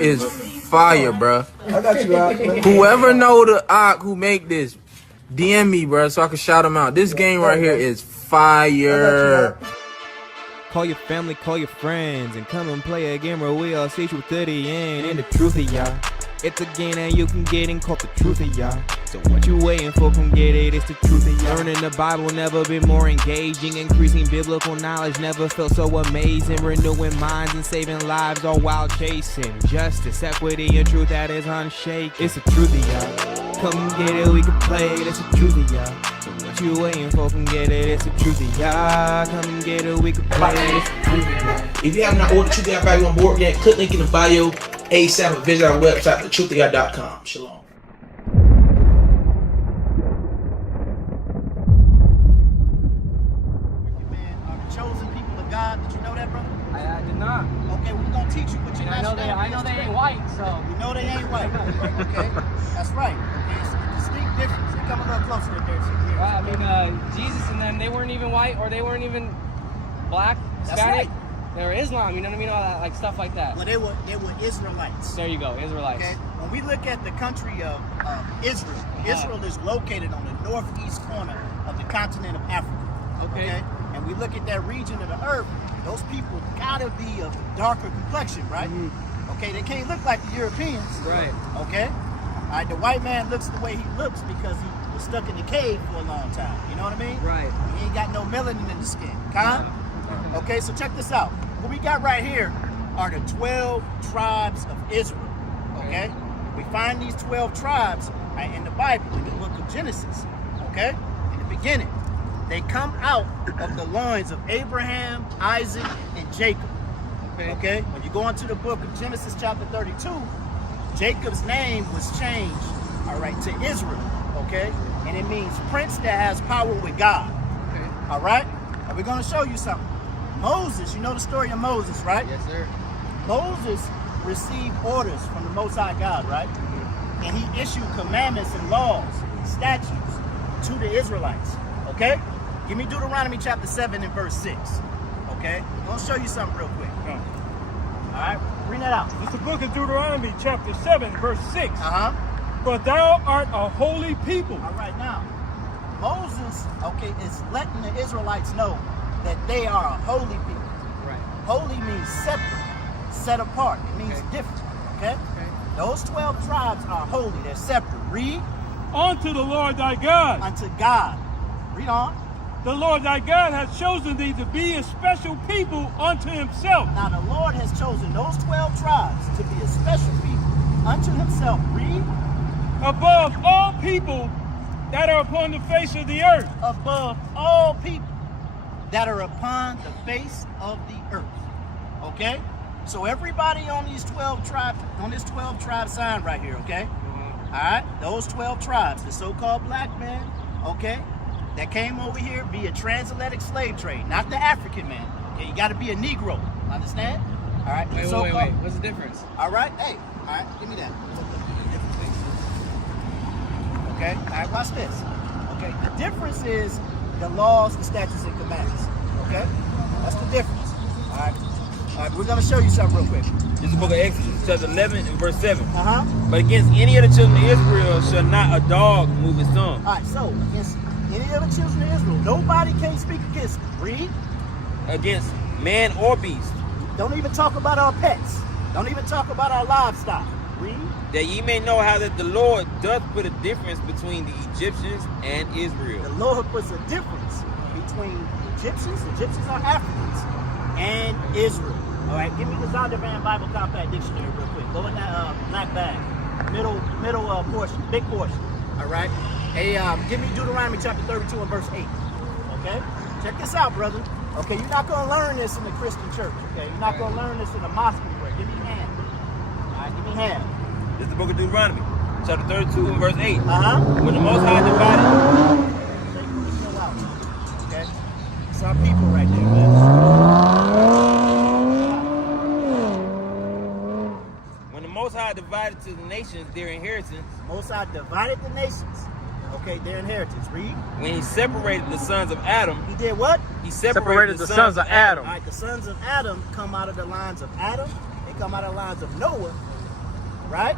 is fire, bro. I got you out. Whoever know the Ock who make this, DM me, bro, so I can shout them out. This game right here is fire. Call your family, call your friends, and come and play a game where we all see truth to the end and the truth of y'all. It's a game that you can get and call the truth of y'all. So what you waiting for, come get it, it's the truth of y'all. Learning the Bible never been more engaging. Increasing biblical knowledge never felt so amazing. Renewing minds and saving lives all while chasing justice, equity, and truth that is unshaken. It's the truth of y'all. Come get it, we can play it, it's the truth of y'all. So what you waiting for, come get it, it's the truth of y'all. Come and get it, we can play it, it's the truth of y'all. If you have not ordered Truth of Y'all value on board yet, click link in the bio. ASAP or visit our website, thetruthofyall.com. Shalom. Chosen people of God. Did you know that, brother? I did not. Okay, we're gonna teach you what your nationality I know they ain't white, so. We know they ain't white. Okay, that's right. Okay, it's a distinct difference. They come a little closer to there. Well, I mean, Jesus and them, they weren't even white, or they weren't even black, Hispanic. Right. They were Islam, you know what I mean? All that, like stuff like that. Well, they were Israelites. There you go, Israelites. Okay, when we look at the country of Israel, Israel is located on the northeast corner of the continent of Africa. Okay. And we look at that region of the earth, those people gotta be of darker complexion, right? Mm-hmm. Okay, they can't look like the Europeans. Right. Okay? All right, the white man looks the way he looks because he was stuck in the cave for a long time. You know what I mean? Right. He ain't got no melanin in the skin. Okay, so check this out. What we got right here are the 12 tribes of Israel. Okay? We find these 12 tribes in the Bible, in the book of Genesis. Okay? In the beginning. They come out of the loins of Abraham, Isaac, and Jacob. Okay? When you go into the book of Genesis chapter 32, Jacob's name was changed, all right, to Israel. Okay? And it means prince that has power with God. Okay. All right? And we're going to show you something. Moses, you know the story of Moses, right? Yes, sir. Moses received orders from the Most High God, right? Mm-hmm. And he issued commandments and laws, statutes to the Israelites. Okay? Give me Deuteronomy chapter 7 and verse 6. Okay? I'm going to show you something real quick. All right? Bring that out. It's the book of Deuteronomy chapter 7 verse 6. Uh-huh. For thou art a holy people. All right, now, Moses, okay, is letting the Israelites know that they are a holy people. Right. Holy means separate, set apart. It means different. Okay? Those 12 tribes are holy. They're separate. Read. Unto the Lord thy God. Unto God. Read on. The Lord thy God hath chosen thee to be a special people unto himself. Now the Lord has chosen those 12 tribes to be a special people unto himself. Read. Above all people that are upon the face of the earth. Above all people that are upon the face of the earth. Okay? So everybody on these 12 tribes, on this 12 tribe sign right here, okay? All right? Those 12 tribes, the so-called black man, okay, that came over here via transatlantic slave trade, not the African man. Okay, you got to be a Negro. Understand? All right? Wait. What's the difference? All right? Hey, all right, give me that. Okay? All right, watch this. Okay, the difference is the laws, the statutes, and commandments. Okay? That's the difference. All right? All right, we're going to show you something real quick. This is the book of Exodus, chapter 11 and verse 7. Uh-huh. But against any of the children of Israel shall not a dog move his tongue. All right, so against any of the children of Israel, nobody can speak against them. Read. Against man or beast. Don't even talk about our pets. Don't even talk about our livestock. Read. That ye may know how that the Lord doth put a difference between the Egyptians and Israel. The Lord puts a difference between Egyptians are Africans, and Israel. All right, give me the Zondervan Bible Compact Dictionary real quick. Go in that black bag, middle portion, big portion. All right. Hey, give me Deuteronomy chapter 32 and verse 8. Okay. Check this out, brother. Okay, you're not gonna learn this in the Christian church. Okay, you're not gonna learn this in the mosque anywhere. Give me a hand. All right, give me a hand. This is the book of Deuteronomy, chapter 32 and verse 8. Uh-huh. When the Most High divided. Okay. It's our people right there, man. When the Most High divided to the nations their inheritance. Most High divided the nations. Okay, their inheritance. Read. When he separated the sons of Adam. He did what? He separated the sons of Adam. All right, the sons of Adam come out of the lines of Adam. They come out of the lines of Noah. right?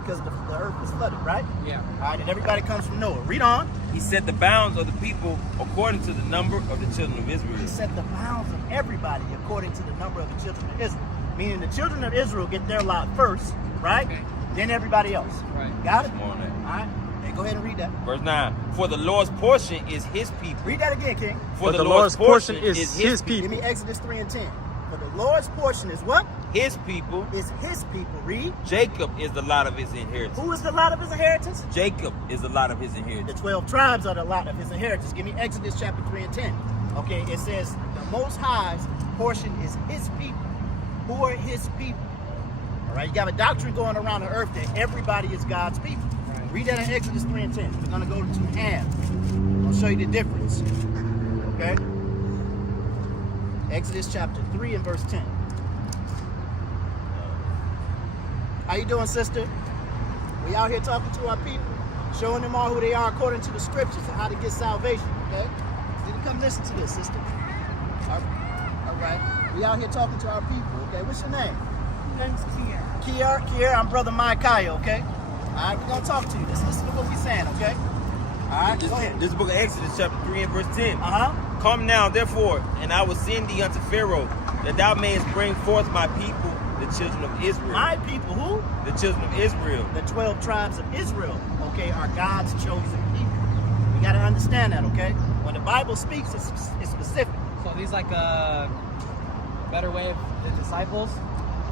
Because the earth was flooded, right? Yeah. All right, and everybody comes from Noah. Read on. He set the bounds of the people according to the number of the children of Israel. He set the bounds of everybody according to the number of the children of Israel. Meaning the children of Israel get their lot first, right? Okay. Then everybody else. Right. Got it? More on that. All right. Hey, go ahead and read that. Verse 9. For the Lord's portion is his people. Read that again, King. For the Lord's portion is his Give people. me Exodus 3 and 10. For the Lord's portion is what? His people. Is his people. Read. Jacob is the lot of his inheritance. Who is the lot of his inheritance? Jacob is the lot of his The inheritance. 12 tribes are the lot of his inheritance. Give me Exodus chapter 3 and 10. Okay, it says the Most High's portion is his people. Who are his people? All right, you got a doctrine going around the earth that everybody is God's people. Right. Read that in Exodus 3 and 10. We're going to go to Ham. I'll show you the difference. Okay? Exodus chapter 3 and verse 10. How you doing, sister? We out here talking to our people, showing them all who they are according to the scriptures and how to get salvation, okay? You need to come listen to this, sister. All right. We out here talking to our people, okay? What's your name? Name's Kia. Kier, I'm Brother Micaiah, okay? All right, we're going to talk to you. Just listen to what we're saying, okay? All right, go ahead. This book of Exodus chapter 3 and verse 10. Uh-huh. Come now, therefore, and I will send thee unto Pharaoh, that thou mayest bring forth my people, the children of Israel. My people, who? The children of Israel. The 12 tribes of Israel, okay, are God's chosen people. We got to understand that, okay? When the Bible speaks, it's specific. So these like a better way of the disciples.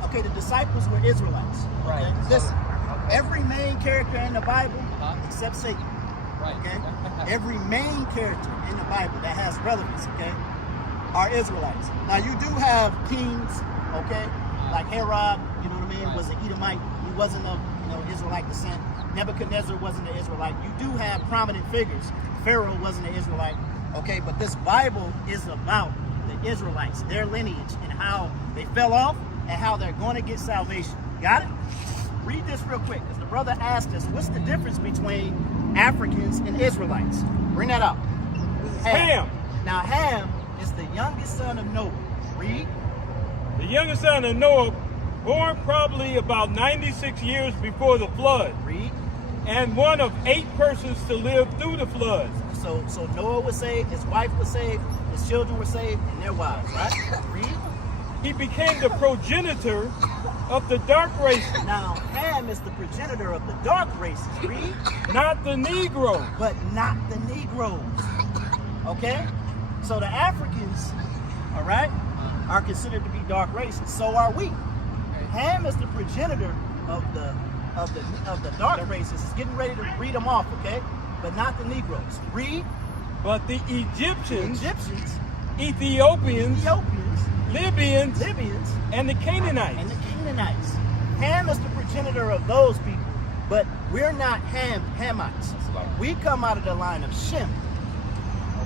Okay, the disciples were Israelites. Right. Okay? Listen, every main character in the Bible, except Satan, Right. okay? Every main character in the Bible that has relevance, okay, are Israelites. Now, you do have kings, okay, like Herod, you know what I mean, was an Edomite. He wasn't of, Israelite descent. Nebuchadnezzar wasn't an Israelite. You do have prominent figures. Pharaoh wasn't an Israelite, okay, but this Bible is about the Israelites, their lineage, and how they fell off and how they're going to get salvation. Got it? Read this real quick, because the brother asked us, what's the difference between Africans and Israelites? Bring that up. Ham. Now, Ham is the youngest son of Noah. Read. The youngest son of Noah, born probably about 96 years before the flood, Read. and one of 8 persons to live through the flood. So Noah was saved, his wife was saved, his children were saved, and their wives, right? Read. He became the progenitor of the dark races, Now, Ham is the progenitor of the dark races. Read. not the Negro. But not the Negroes. Okay? So the Africans, all right, are considered to be dark races. So are we. Ham is the progenitor of the dark races. It's getting ready to read them off, okay? But not the Negroes. Read. But the The Egyptians, Egyptians, Ethiopians, Ethiopians, Libyans, Libyans, and the Canaanites. and the Canaanites. Ham is the progenitor of those people, but we're not Hamites. We come out of the line of Shem.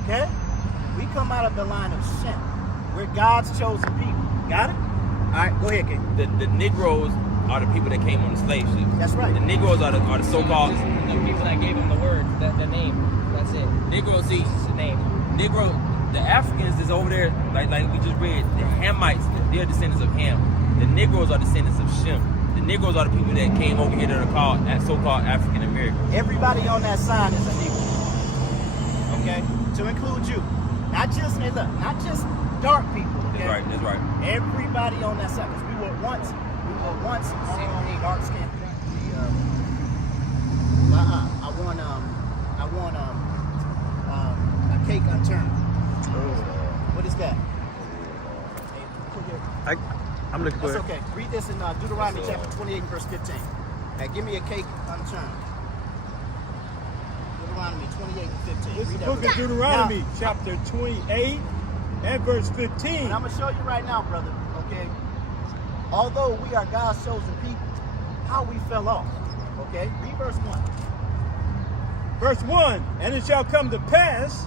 Okay? We come out of the line of Shem. We're God's chosen people. Got it? All right, go ahead, King. The Negroes are the people that came on the slave ships. That's right. The Negroes are the so-called The people that gave him the word, the name. That's it. Negroes. See, It's the name. Negro, the Africans is over there, like we just read. The Hamites, they're descendants of Ham. The Negroes are descendants of Shem. The Negroes are the people that came over here that are called so-called African Americans. Everybody on that sign is a Negro. Okay? To include you. Not just, hey, look, not just dark people. Okay? That's right. That's right. Everybody on that side. 'Cause we were once all dark skinned. I want a cake unturned. What is that? Hey, put your- I'm looking for That's it. okay. Read this in Deuteronomy chapter 28 verse 15. Now give me a cake unturned. Deuteronomy 28 and 15. This is Read the that book real of quick. Deuteronomy, Now, chapter 28 and verse 15. and I'm going to show you right now, brother, okay? Although we are God's chosen people, how we fell off, okay? Read verse 1. Verse 1, and it shall come to pass,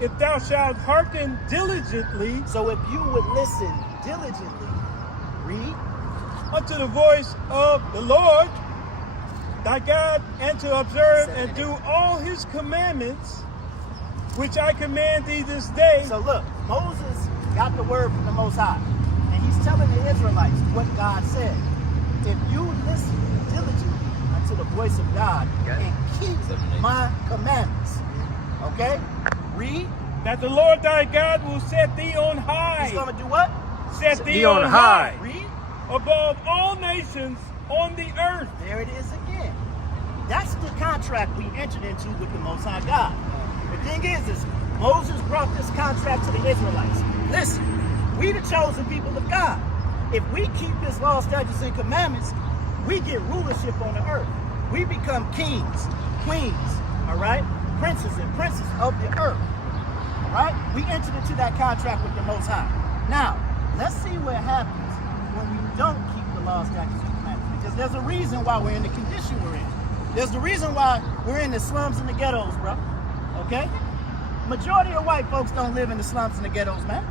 if thou shalt hearken diligently So if you would listen diligently, read, unto the voice of the Lord, thy God, and to observe and do all his commandments, which I command thee this day. So look, Moses got the word from the Most High, and he's telling the Israelites what God said. if you listen diligently unto the voice of God and keep my commandments. Okay? Read. That the Lord thy God will set thee on high. He's going to do what? Set thee on high. Read. Above all nations on the earth. There it is again. That's the contract we entered into with the Most High God. The thing is Moses brought this contract to the Israelites. Listen, we the chosen people of God. If we keep his law, statutes, and commandments, we get rulership on the earth. We become kings, queens, all right? Princes and princesses of the earth, all right? We entered into that contract with the Most High. Now, let's see what happens when we don't keep the law, statutes, and commandments. Because there's a reason why we're in the condition we're in. There's the reason why we're in the slums and the ghettos, bro. Okay? Majority of white folks don't live in the slums and the ghettos, man.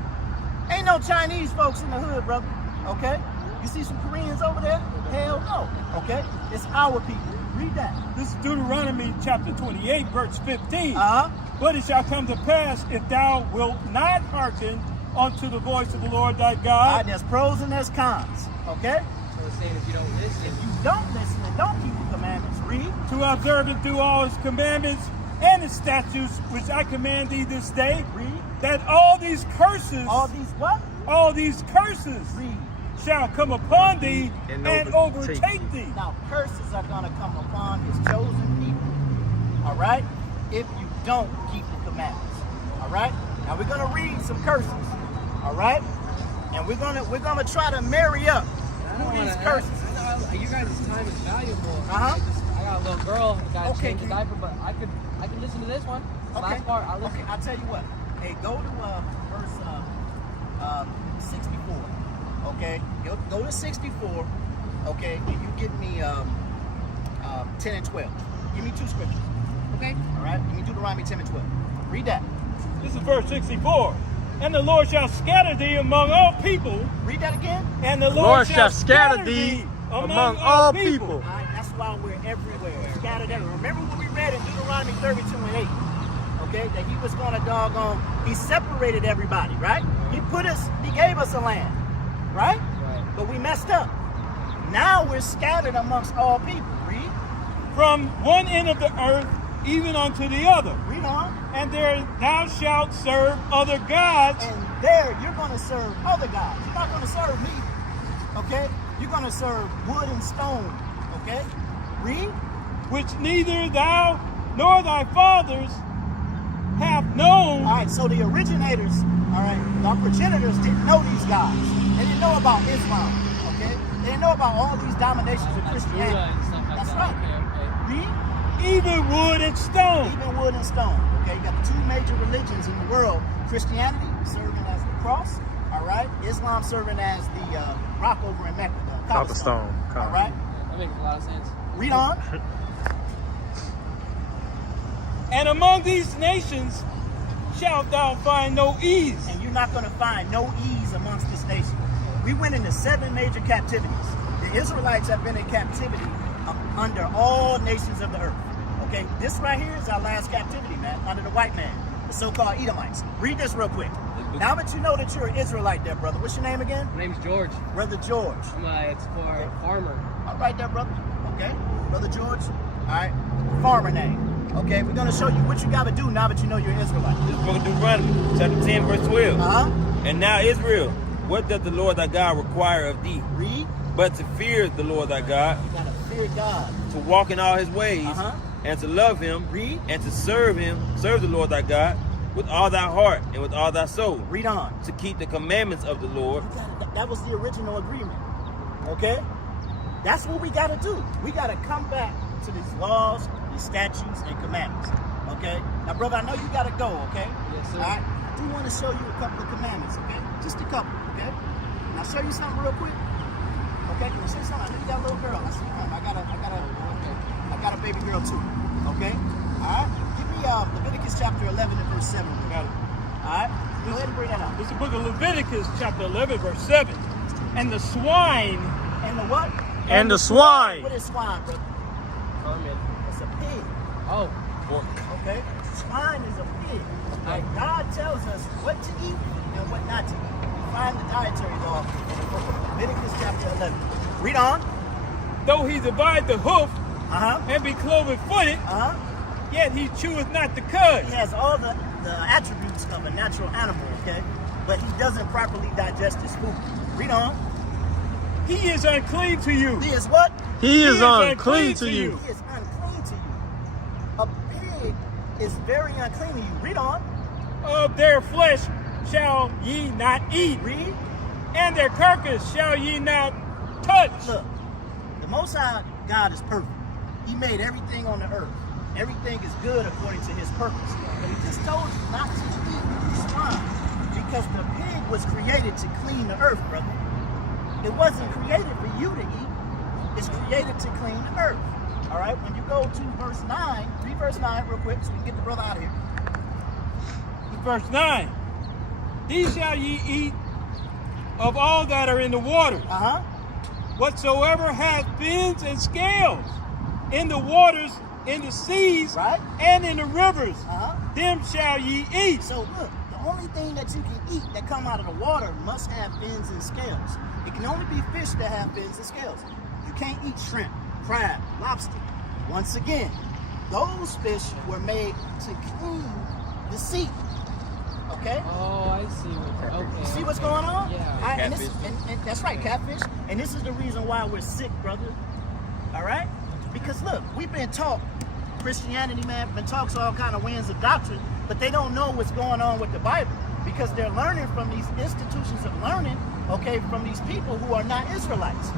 Ain't no Chinese folks in the hood, brother. Okay? You see some Koreans over there? Hell no. Okay? It's our people. Read that. This is Deuteronomy chapter 28, verse 15. Uh-huh. But it shall come to pass, if thou wilt not hearken unto the voice of the Lord thy All right, God. there's pros and there's cons. Okay? So it's saying if you don't listen, If you don't listen and don't keep the commandments, read. To observe and do all his commandments and his statutes, which I command thee this day, Read. that all these curses, All these what? all these curses Read. shall come upon thee and overtake thee. Now, curses are going to come upon his chosen people. All right? If you don't keep the commandments. All right? Now, we're going to read some curses. All right? And we're gonna try to marry up who these curses. You guys' time is valuable. Uh-huh. I got a little girl. I got to Okay, change the diaper, but I could listen to this one. The Okay. last part, I listen. Okay, I'll tell you what. Hey, go to verse 64. Okay? Go to 64. Okay? And you give me 10 and 12. Give me two scriptures. Okay. All right? Give me Deuteronomy 10 and 12. Read that. This is verse 64. And the Lord shall scatter thee among all people, Read that again. and the Lord shall scatter thee among all people. All right, that's why we're everywhere. Scattered everywhere. Remember what we read in Deuteronomy 32 and 8? Okay, that he was going to doggone, he separated everybody, right? He gave us a land, right? But we messed up. Now we're scattered amongst all people. Read. From one end of the earth even unto the other. Read on. And there thou shalt serve other gods. And there you're going to serve other gods. You're not going to serve me. Okay? You're going to serve wood and stone. Okay? Read. Which neither thou nor thy fathers have known. All right, so the originators, all right, our progenitors didn't know these guys. They didn't know about Islam, okay? They didn't know about all these dominations of Christianity. That's right. Read. Even wood and stone. Even wood and stone. Okay, you got the two major religions in the world. Christianity serving as the cross, all right? Islam serving as the rock over in Mecca, the cobblestone. All right? That makes a lot of sense. Read on. And among these nations shalt thou find no ease. And you're not going to find no ease amongst this nation. We went into 7 major captivities. The Israelites have been in captivity under all nations of the earth. Okay, this right here is our last captivity, man, under the white man, the so-called Edomites. Read this real quick. Now that you know that you're an Israelite there, brother, what's your name again? My name's George. Brother George. It's for a farmer. All right there, brother. Okay, Brother George. All right, farmer name. Okay, we're going to show you what you got to do now that you know you're an Israelite. This book of Deuteronomy, chapter 10, verse 12. Uh-huh. And now, Israel, what doth the Lord thy God require of thee? Read. But to fear the Lord thy God, You got to fear God. to walk in all his ways, Uh-huh. and to love him, Read. and to serve the Lord thy God, with all thy heart and with all thy soul, Read on. to keep the commandments of the Lord. That was the original agreement. Okay? That's what we got to do. We got to come back to these laws, these statutes, and commandments. Okay? Now, brother, I know you got to go, okay? Yes, sir. All right? I do want to show you a couple of commandments, okay? Just a couple, okay? And I'll show you something real quick. Okay? Can I show you something? I know you got a little girl. I see her. I got a baby girl, too. Okay? All right? Give me Leviticus chapter 11 and verse 7. Got it. All right? Go ahead and bring that up. This is the book of Leviticus, chapter 11, verse 7. And the swine. And the what? And the swine. What is swine, brother? Farming. It's a pig. Oh. Okay? Swine is a pig. Like God tells us what to eat and what not to eat. We find the dietary law in the book of Leviticus chapter 11. Read on. though he divide the hoof Uh-huh. and be cloven footed, Uh-huh. yet he cheweth not the cud. He has all the attributes of a natural animal, okay? But he doesn't properly digest his food. Read on. He is unclean to you. He is what? He is unclean to you. He is unclean to you. A pig is very unclean to you. Read on. Of their flesh shall ye not eat, Read. and their carcass shall ye not touch. Look, the Most High God is perfect. He made everything on the earth. Everything is good according to his purpose. But he just told you not to eat swine because the pig was created to clean the earth, brother. It wasn't created for you to eat. It's created to clean the earth. All right, when you go to verse 9, read verse 9 real quick so we can get the brother out of here. Verse 9. These shall ye eat of all that are in the water, Uh-huh. whatsoever hath fins and scales, in the waters, in the seas, Right. and in the rivers, Uh-huh. them shall ye eat. So look, the only thing that you can eat that come out of the water must have fins and scales. It can only be fish that have fins and scales. You can't eat shrimp, crab, lobster. Once again, those fish were made to clean the sea. Okay? Oh, I see. Okay. You see what's going on? Yeah. All right, and Catfish. and that's right, catfish. And this is the reason why we're sick, brother. All right? Because look, we've been taught Christianity, man, been taught all kind of winds of doctrine, but they don't know what's going on with the Bible because they're learning from these institutions of learning, okay, from these people who are not Israelites.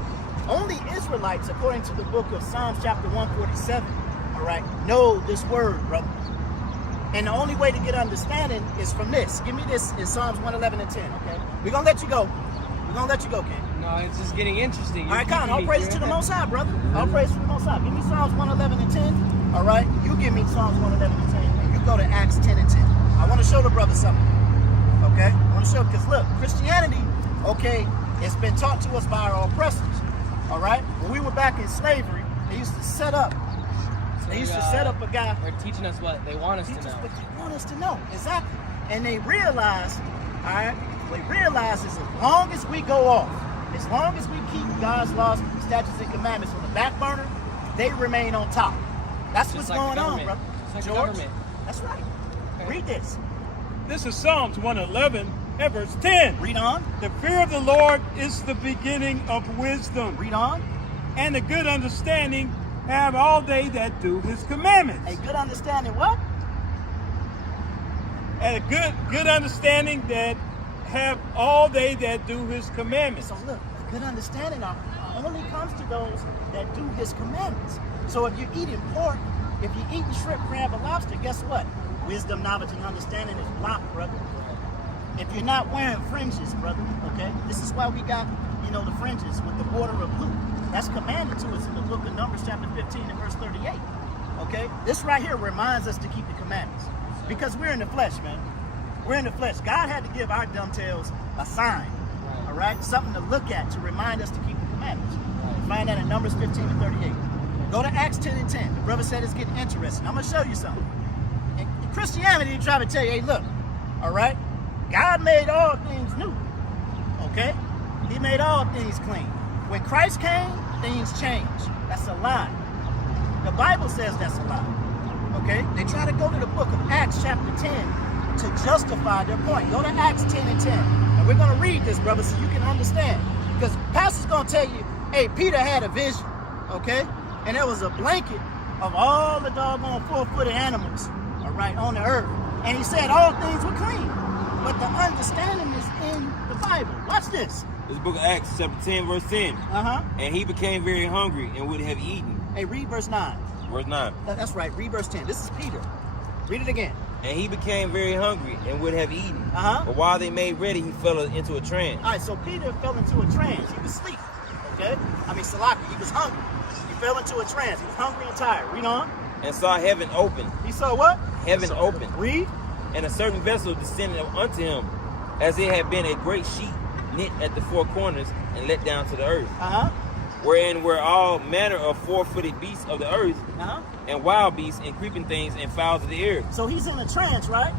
Only Israelites, according to the book of Psalms chapter 147, all right, know this word, brother. And the only way to get understanding is from this. Give me this in Psalms 111 and 10, okay? We're going to let you go. We're going to let you go, King. No, it's just getting interesting. All right, Con, all praise to the Most High, brother. All praise to the Most High. Give me Psalms 111 and 10, all right? You give me Psalms 111 and 10, and you go to Acts 10 and 10. I want to show the brother something, okay? I want to show, because look, Christianity, okay, it's been taught to us by our oppressors, all right? When we were back in slavery, they used to set up a guy. They're teaching us what they want us to Teach us know. what they want us to know, exactly. And they realize, all right, they realize is as long as we go off, as long as we keep God's laws, statutes, and commandments on the back burner, they remain on top. That's what's Just like the going on, government. brother. Just like the George, government. that's right. Okay. Read this. This is Psalms 111 and verse 10. Read on. The fear of the Lord is the beginning of wisdom, Read on. and the good understanding have all they that do his commandments. A good understanding what? And a good understanding that have all they that do his commandments. So look, a good understanding only comes to those that do his commandments. So if you're eating pork, if you're eating shrimp, crab, or lobster, guess what? Wisdom, knowledge, and understanding is blocked, brother. If you're not wearing fringes, brother, okay? This is why we got, the fringes with the border of blue. That's commanded to us in the book of Numbers chapter 15 and verse 38, okay? This right here reminds us to keep the commandments because we're in the flesh, man. We're in the flesh. God had to give our dumb tails a sign, all right? Something to look at to remind us to keep the commandments. Find that in Numbers 15 and 38. Go to Acts 10 and 10. The brother said it's getting interesting. I'm going to show you something. In Christianity, try to tell you, hey, look, all right? God made all things new, okay? He made all things clean. When Christ came, things changed. That's a lie. The Bible says that's a lie, okay? They try to go to the book of Acts chapter 10 to justify their point. Go to Acts 10 and 10. And we're going to read this, brother, so you can understand. Because pastor's going to tell you, hey, Peter had a vision, okay? And there was a blanket of all the doggone four-footed animals, all right, on the earth. And he said all things were clean. But the understanding is in the Bible. Watch this. This book of Acts, chapter 10, verse 10. Uh-huh. And he became very hungry and would have eaten. Hey, read verse 9. Verse 9. That's right. Read verse 10. This is Peter. Read it again. And he became very hungry and would have eaten. Uh-huh. But while they made ready, he fell into a trance. All right, so Peter fell into a trance. He was asleep, okay? Salaki, he was hungry. He fell into a trance. He was hungry and tired. Read on. And saw heaven open. He saw what? Heaven open. Read. And a certain vessel descended unto him, as it had been a great sheet knit at the four corners and let down to the earth. Uh-huh. Wherein were all manner of four-footed beasts of the earth, Uh-huh. and wild beasts, and creeping things, and fowls of the air. So he's in a trance, right?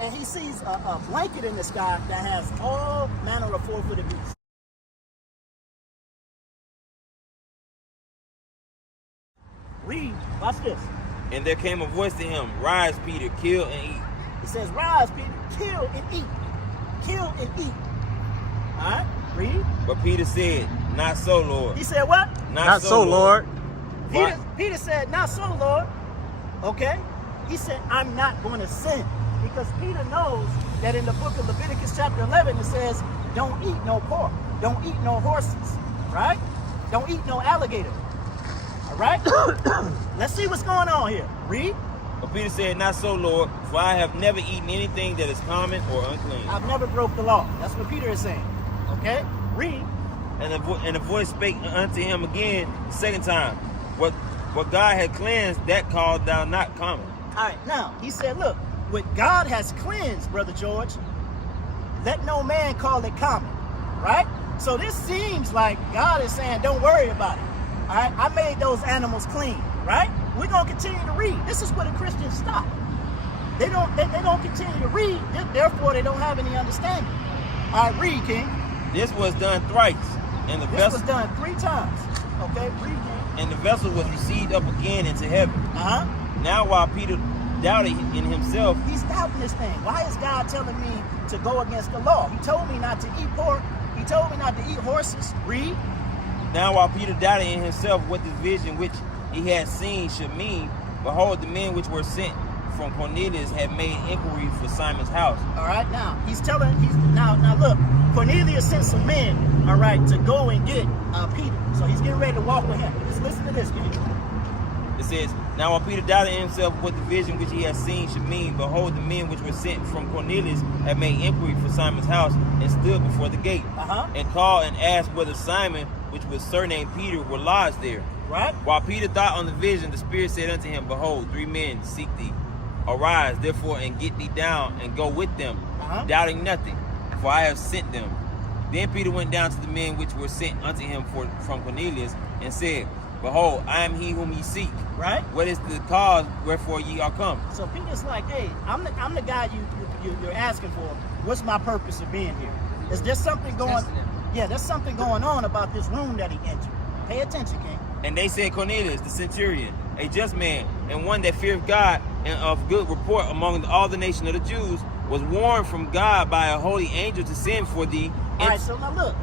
And he sees a blanket in the sky that has all manner of four-footed beasts. Read. Watch this. And there came a voice to him, rise, Peter, kill and eat. It says, rise, Peter, kill and eat. Kill and eat. All right, read. But Peter said, not so, Lord. He said what? Not so, Lord. Peter said, not so, Lord. Okay? He said, I'm not going to sin. Because Peter knows that in the book of Leviticus chapter 11, it says, don't eat no pork. Don't eat no horses. Right? Don't eat no alligator. All right? Let's see what's going on here. Read. But Peter said, not so, Lord, for I have never eaten anything that is common or unclean. I've never broke the law. That's what Peter is saying. Okay? Read. And the voice spake unto him again the second time, what God had cleansed, that called thou not common. All right, now, he said, look, what God has cleansed, Brother George, let no man call it common, right? So this seems like God is saying, don't worry about it, all right? I made those animals clean, right? We're going to continue to read. This is where the Christians stop. They don't continue to read, therefore they don't have any understanding. All right, read, King. This was done thrice, and the This was done 3 times. Okay, read, King. And the vessel was received up again into heaven. Uh-huh. Now while Peter doubted in himself, he's doubting this thing. Why is God telling me to go against the law? He told me not to eat pork. He told me not to eat horses. Read. Now while Peter doubted in himself what this vision which he had seen should mean, behold, the men which were sent from Cornelius had made inquiry for Simon's house. All right, now now look, Cornelius sent some men, all right, to go and get Peter. So he's getting ready to walk with him. Just listen to this, King. It says, now while Peter doubted in himself what the vision which he had seen should mean, behold, the men which were sent from Cornelius had made inquiry for Simon's house and stood before the gate, and called and asked whether Simon, which was surnamed Peter, were lodged there. Right. While Peter thought on the vision, the Spirit said unto him, behold, 3 men seek thee. Arise, therefore, and get thee down, and go with them, doubting nothing, for I have sent them. Then Peter went down to the men which were sent unto him from Cornelius, and said, behold, I am he whom ye seek. Right. What is the cause wherefore ye are come? So Peter's like, hey, I'm the guy you're asking for. What's my purpose of being here? Is there something going? Yeah, there's something going on about this room that he entered. Pay attention, King. And they said, Cornelius, the centurion, a just man, and one that feared God, and of good report among all the nation of the Jews, was warned from God by a holy angel to send for thee. All right, so now look,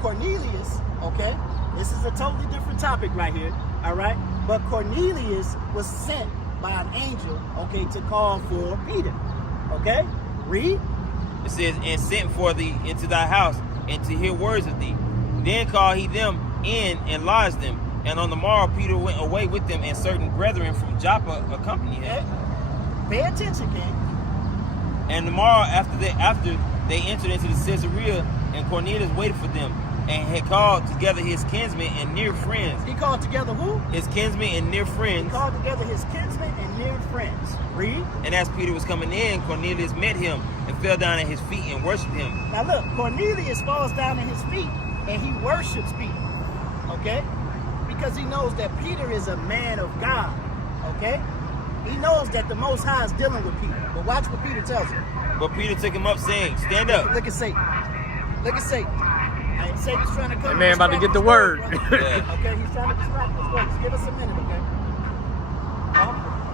Cornelius, okay, this is a totally different topic right here, all right? But Cornelius was sent by an angel, okay, to call for Peter, okay? Read. It says, and sent for thee into thy house, and to hear words of thee. Then called he them in and lodged them. And on the morrow Peter went away with them, and certain brethren from Joppa accompanied him. Pay attention, King. And the morrow after they entered into the Caesarea, and Cornelius waited for them, and had called together his kinsmen and near friends. He called together who? His kinsmen and near friends. He called together his kinsmen and near friends. Read. And as Peter was coming in, Cornelius met him and fell down at his feet and worshipped him. Now look, Cornelius falls down at his feet and he worships Peter. Okay? Because he knows that Peter is a man of God. Okay? He knows that the Most High is dealing with Peter. But watch what Peter tells him. But Peter took him up, saying, stand up. Look at Satan. Look at Satan. And Satan's trying to come. That man about to get the word. Yeah. Okay, he's trying to distract us. Just give us a minute, okay?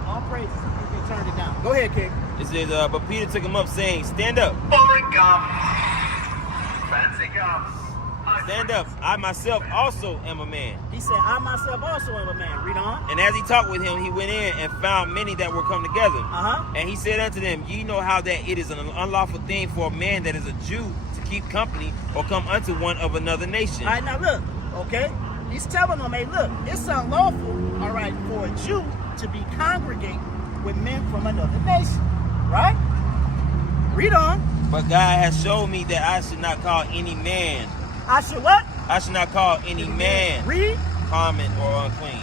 All praises. You can turn it down. Go ahead, King. It says, but Peter took him up, saying, stand up. Boring gum. Fancy gum. Stand up. I myself also am a man. He said, I myself also am a man. Read on. And as he talked with him, he went in and found many that were come together. And he said unto them, ye know how that it is an unlawful thing for a man that is a Jew to keep company or come unto one of another nation. All right, now look, okay? He's telling them, hey, look, it's unlawful, all right, for a Jew to be congregating with men from another nation, right? Read on. But God has showed me that I should not call any man. I should what? I should not call any man. Read. Common or unclean.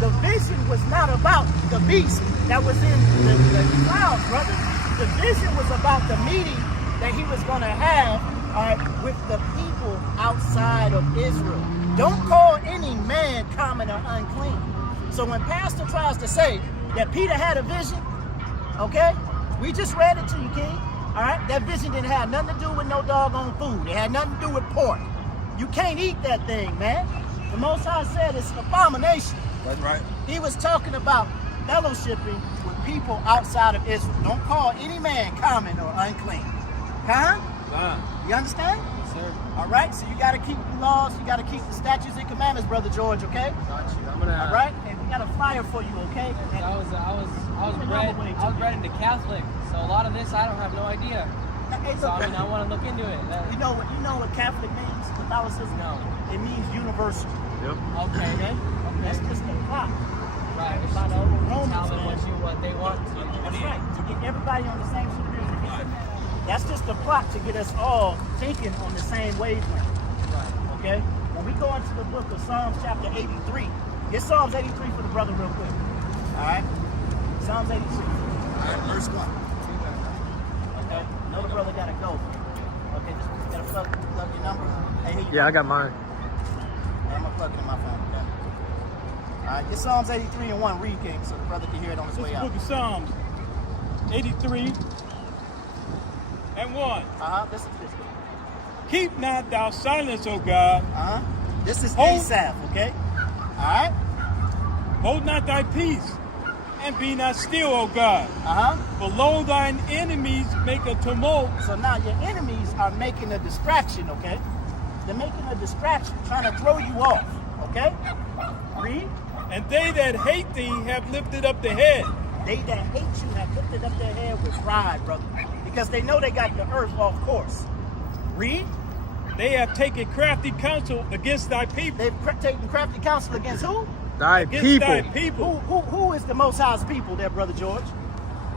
The vision was not about the beast that was in the clouds, brother. The vision was about the meeting that he was going to have with the people outside of Israel. Don't call any man common or unclean. So when Pastor tries to say that Peter had a vision, okay, we just read it to you, King. All right, that vision didn't have nothing to do with no doggone food. It had nothing to do with pork. You can't eat that thing, man. The Most High said it's an abomination. That's right. He was talking about fellowshipping with people outside of Israel. Don't call any man common or unclean. Huh? You understand? Yes, sir. All right, so you got to keep the laws, you got to keep the statutes and commandments, Brother George, okay? Got you. I'm gonna. All right, and we got a flyer for you, okay? And I was bred into Catholic, so a lot of this I don't have no idea. hey, So look, I mean, I want to look into it. you know what Catholic means? Catholicism? No. It means universal. Okay. Okay? That's just a plot. Right. By the Romans, Tell them man. what they want. That's right. To get everybody on the same ship. That's just a plot to get us all thinking on the same wavelength. Right. Okay? When we go into the book of Psalms chapter 83, get Psalms 83 for the brother real quick. Alright? Psalms 83. Alright, verse 1. Okay? Know the brother gotta go. Okay, just gotta plug your number. Hey, here you go. I got mine. Hey, I'm gonna plug it in my phone, okay? Alright, get Psalms 83 and 1, read, King, so the brother can hear it on his This way is the out. book of Psalms 83 and 1. Listen to this. Keep not thou silence, O God. This is Hold- Asaph, okay? Alright? Hold not thy peace, and be not still, O God. For lo, thine enemies make a tumult. So now your enemies are making a distraction, okay? They're making a distraction, trying to throw you off, okay? Read. And they that hate thee have lifted up the head. They that hate you have lifted up their head with pride, brother, because they know they got the earth off course. Read. They have taken crafty counsel against thy people. They've taken crafty counsel against who? Against thy people. Who is the Most High's people there, Brother George?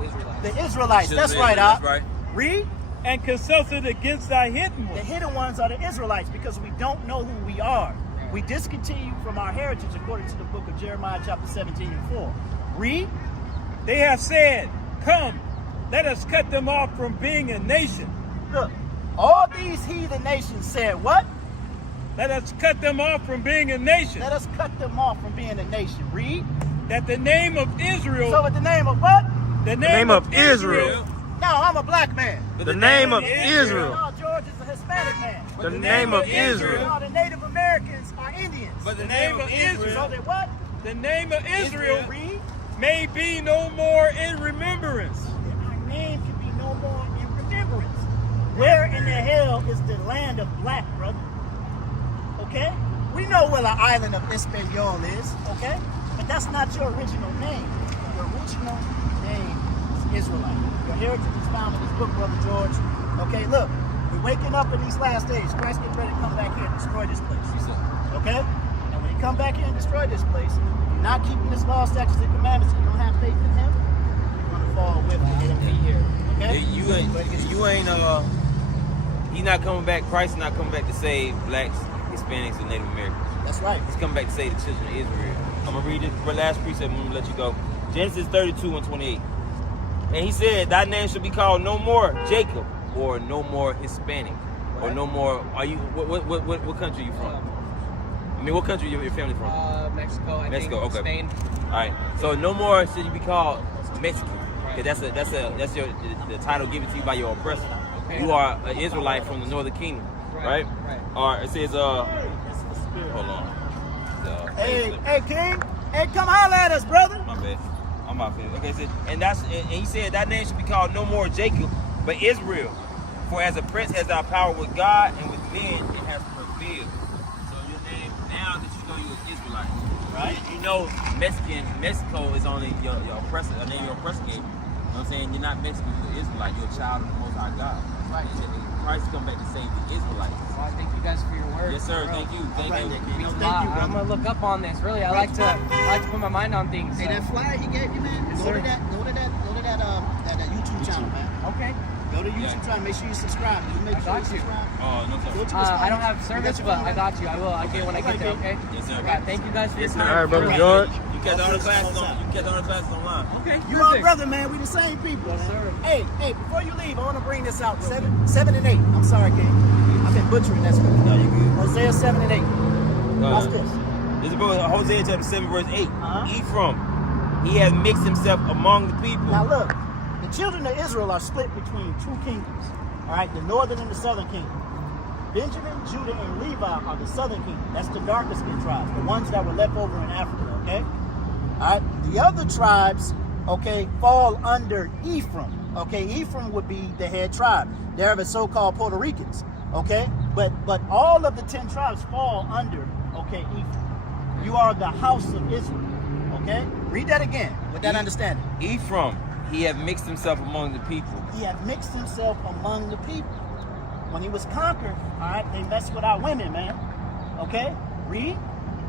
Israelites. The Israelites. That's Israel, right, that's Op. right. Read. And consulted against thy hidden The ones. hidden ones are the Israelites because we don't know who we are. We discontinue from our heritage according to the book of Jeremiah chapter 17 and 4. Read. They have said, come, let us cut them off from being a nation. Look, all these heathen nations said what? Let us cut them off from being a nation. Let us cut them off from being a nation. Read. That the name of Israel, So with the name of what? the name of Israel, No, I'm a black man. The name of Israel. No, George is a Hispanic man. The name of Israel. No, the Native Americans are Indians. But the name of So Israel. that what? the name of Israel Read. may be no more in remembrance. Our name can be no more in remembrance. Where in the hell is the land of black, brother? Okay? We know where the island of Espanol is, okay? But that's not your original name. Your original name is Israelite. Your heritage is found in this book, Brother George. Okay, look, we're waking up in these last days. Christ getting ready to come back here and destroy this place. Okay? And when he come back here and destroy this place, if you're not keeping his law, statutes, and commandments, and you don't have faith in him, you're going to fall with him. You're going to be here. Okay? He's not coming back. Christ is not coming back to save blacks, Hispanics, and Native Americans. That's right. He's coming back to save the children of Israel. I'm going to read this last precept and I'm going to let you go. Genesis 32 and 28. And he said, thy name shall be called no more Jacob, or no more Hispanic, or no more, what country are you from? I mean, what country your family from? Mexico, I Mexico, think. okay. Spain. All right. So no more should you be called Mexican. Because that's the title given to you by your oppressor. Okay. You are an Israelite from the northern kingdom, right? Right. All right. It says, hold on. Hey, King. Hey, come holler at us, brother. My bad. I'm out here. Okay, so, and he said that name should be called no more Jacob, but Israel. For as a prince has thou power with God and with men, it has prevailed. So your name, now that you know you're an Israelite, right? You know Mexico is only your oppressor, a name your oppressor gave you. You know what I'm saying? You're not Mexican, you're Israelite. You're a child of the Most High God. Right. And Christ come back to save the Israelites. Well, I thank you guys for your work. Yes, sir. Thank you. Thank you. It means a lot. I'm gonna look up on this. Really, I like to put my mind on things. Hey, so. that flyer he gave you, man. Yes, Go sir. to that YouTube channel, man. Okay. Go to YouTube channel. Make sure you subscribe. You make sure you subscribe. Oh, no, Go sir. to his I don't phone. have service, but I got you. I will. I get when I get there. Okay. Yes, sir. Yeah. Thank you guys for your Yes, time. sir. All right, brother George. You catch all the classes online. Okay. You our brother, man. We the same people. Yes, man. sir. Hey, before you leave, I want to bring this out. 7 and 8. I'm sorry, King. I've been butchering that scripture. No, you good. Hosea 7 and 8. Watch this. This is about Hosea chapter 7, verse 8. Uh-huh. Ephraim, he has mixed himself among the people. Now look, the children of Israel are split between two kingdoms. All right, the northern and the southern kingdom. Benjamin, Judah, and Levi are the southern kingdom. That's the darker skinned tribes, the ones that were left over in Africa Okay? All right. The other tribes, okay, fall under Ephraim. Okay, Ephraim would be the head tribe. They're the so-called Puerto Ricans. Okay, but all of the 10 tribes fall under, okay, Ephraim. You are the house of Israel. Okay, read that again with that understanding. Ephraim, he had mixed himself among the people. He had mixed himself among the people. When he was conquered, all right, they messed with our women, man. Okay, read.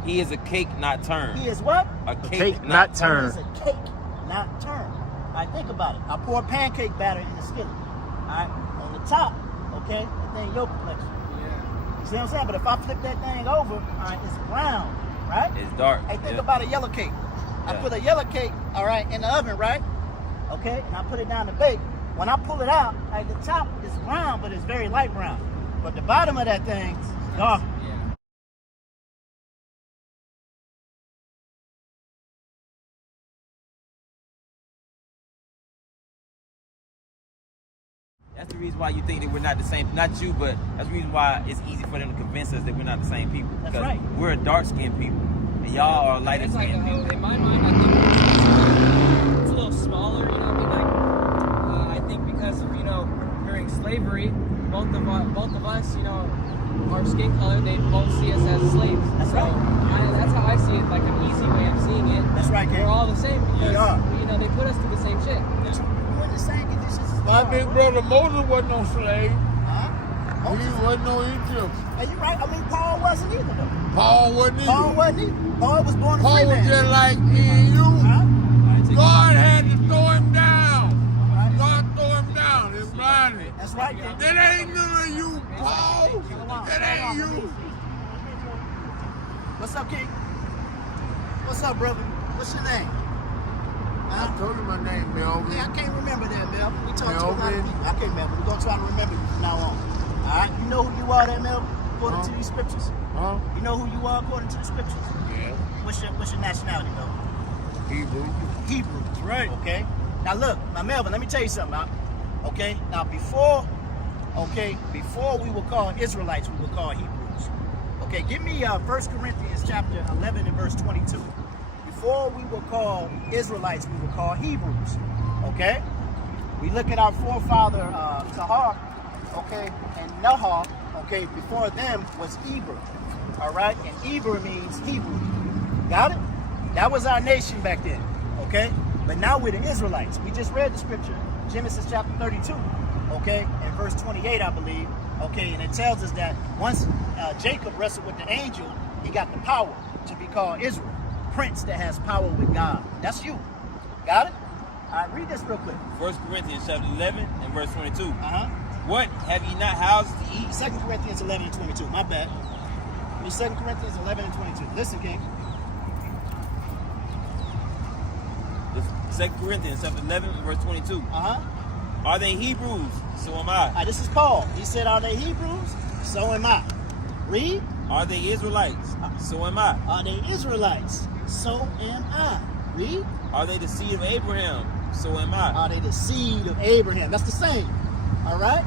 He is a cake not turned. He is what? A cake not turned. He is a cake not turned. All right, think about it. I pour pancake batter in the skillet. All right, on the top, okay, the thing yolk complexion. Yeah. You see what I'm saying? But if I flip that thing over, all right, it's brown, right? It's dark. Hey, think about a yellow cake. I put a yellow cake, all right, in the oven, right? Okay, and I put it down to bake. When I pull it out, at the top is brown, but it's very light brown. But the bottom of that thing is dark. That's the reason why you think that we're not the same. Not you, but that's the reason why it's easy for them to convince us that we're not the same people. That's because right. We're a dark-skinned people, and y'all are lighter It's like, skinned people. in my mind, I think it's a little smaller, you know. I mean, like, I think because of, you know, during slavery, both of us, you know, our skin color, they both see us as slaves. That's so right. That's how I see it, like an easy way of seeing it. That's right, King. We're all the same because, We are. you know, they put us through the same shit. We're in the same conditions as My well, big bro. brother Moses wasn't no slave. Huh? He wasn't no Egypt. Hey, you're right. I mean, Paul wasn't either, though. Paul wasn't either. Paul wasn't either. Paul was born a Paul free was man. just like me and you. Huh? God had to throw him down. God threw him down. It's blinded. That's right, King. That ain't none of you, Paul. That ain't you. What's up, King? What's up, brother? What's your name? I told you my name, Melvin. Yeah, I can't remember that, Melvin. We talked to a lot of Melvin. people. I can't remember. We're going to try to remember you from now on. All right? You know who you are there, Melvin? According to these scriptures. Huh? You know who you are according to the scriptures? Yeah. What's your nationality, Melvin? Hebrew. Hebrew. That's right. Okay. Now look, now Melvin, let me tell you something. Okay. Now before we were called Israelites, we were called Hebrews. Okay. Give me 1 Corinthians chapter 11 and verse 22. Before we were called Israelites, we were called Hebrews. Okay. We look at our forefather Tahar. Okay, and Nahar. Okay. Before them was Eber. All right, and Eber means Hebrew. Got it? That was our nation back then, okay? But now we're the Israelites. We just read the scripture, Genesis chapter 32, okay? And verse 28, I believe, okay? And it tells us that once Jacob wrestled with the angel, he got the power to be called Israel, prince that has power with God. That's you. Got it? All right, read this real quick. 1 Corinthians chapter 11 and verse 22. Uh-huh. What, have ye not houses to eat? 2 Corinthians 11 and 22, my bad. 2 Corinthians 11 and 22. Listen, King. 2 Corinthians chapter 11 and verse 22. Uh-huh. Are they Hebrews? So am I. This is Paul. He said, are they Hebrews? So am I. Read. Are they Israelites? So am I. Are they Israelites? So am I. Read. Are they the seed of Abraham? So am I. Are they the seed of Abraham? That's the same. All right?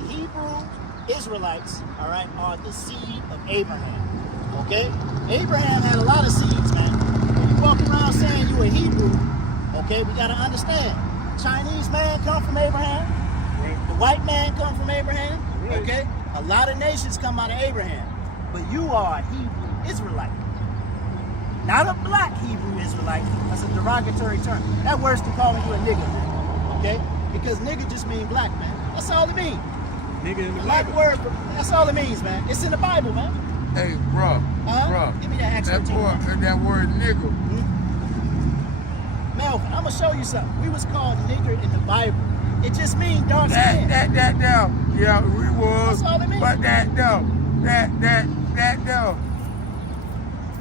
The Hebrew Israelites, all right, are the seed of Abraham. Okay? Abraham had a lot of seeds, man. When you walk around saying you a Hebrew, okay, we got to understand. Chinese man come from Abraham. The white man come from Abraham. Okay? A lot of nations come out of Abraham. But you are a Hebrew Israelite. Not a black Hebrew Israelite. That's a derogatory term. That word's to calling you a nigger, man. Okay? Because nigger just means black, man. That's all it means. Nigga in the Black word, that's all it means, man. It's in the Bible, man. Hey, bro. Bro. Give me that accent. That word nigga. Melvin, I'm going to show you something. We was called nigger in the Bible. It just means dark skin. That, yeah, we was. That's all it means. But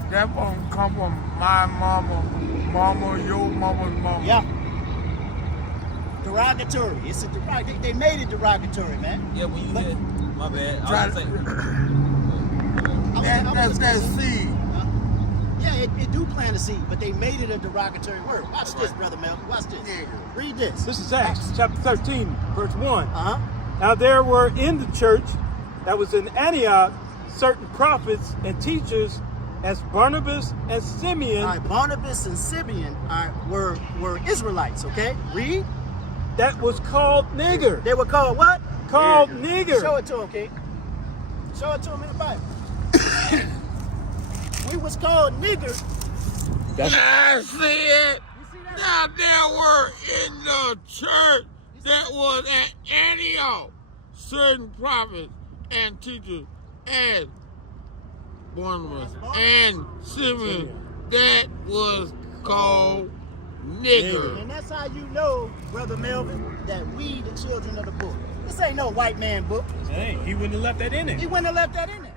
that one come from my mama, your mama's mama. Yeah. Derogatory. It's a derogatory. They made it derogatory, man. Yeah, when you did. My bad. Try to, that's that seed. Yeah, it do plant a seed, but they made it a derogatory word. Watch this, Brother Melvin. Watch this. Read this. This is Acts chapter 13, verse 1. Uh-huh. Now there were in the church that was in Antioch certain prophets and teachers as Barnabas and Simeon. All right, Barnabas and Simeon were Israelites, okay? Read. That was called nigger. They were called what? Called nigger. Show it to him, King. Show it to him in the Bible. We was called nigger. I see it. Now there were in the church that was at Antioch certain prophets and teachers and Barnabas and Simeon that was called nigger. And that's how you know, Brother Melvin, that we the children of the book. This ain't no white man book. Hey, he wouldn't have left that in there. He wouldn't have left that in there.